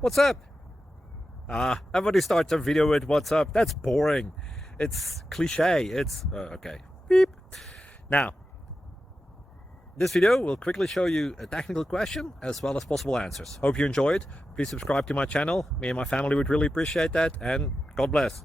What's up? Everybody starts a video with what's up. That's boring. It's cliche. It's okay. Beep. Now, this video will quickly show you a technical question as well as possible answers. Hope you enjoy it. Please subscribe to my channel. Me and my family would really appreciate that, and God bless.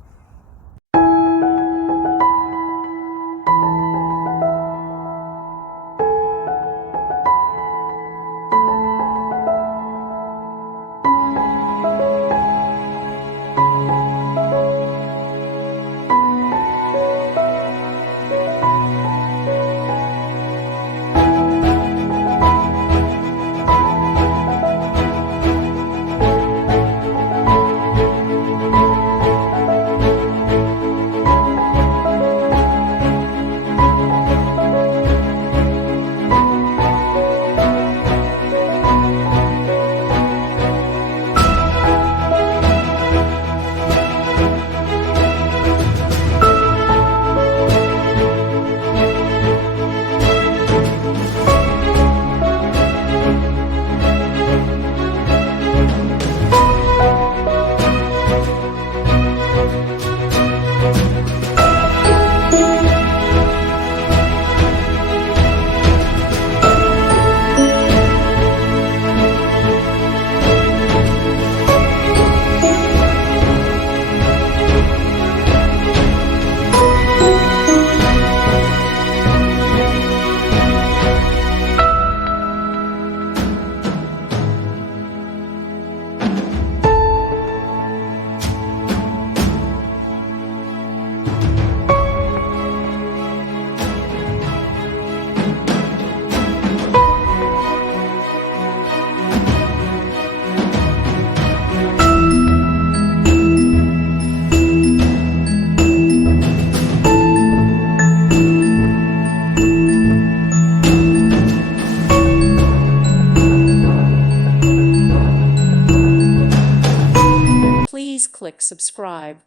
Please click subscribe.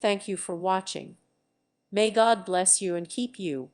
Thank you for watching. May God bless you and keep you.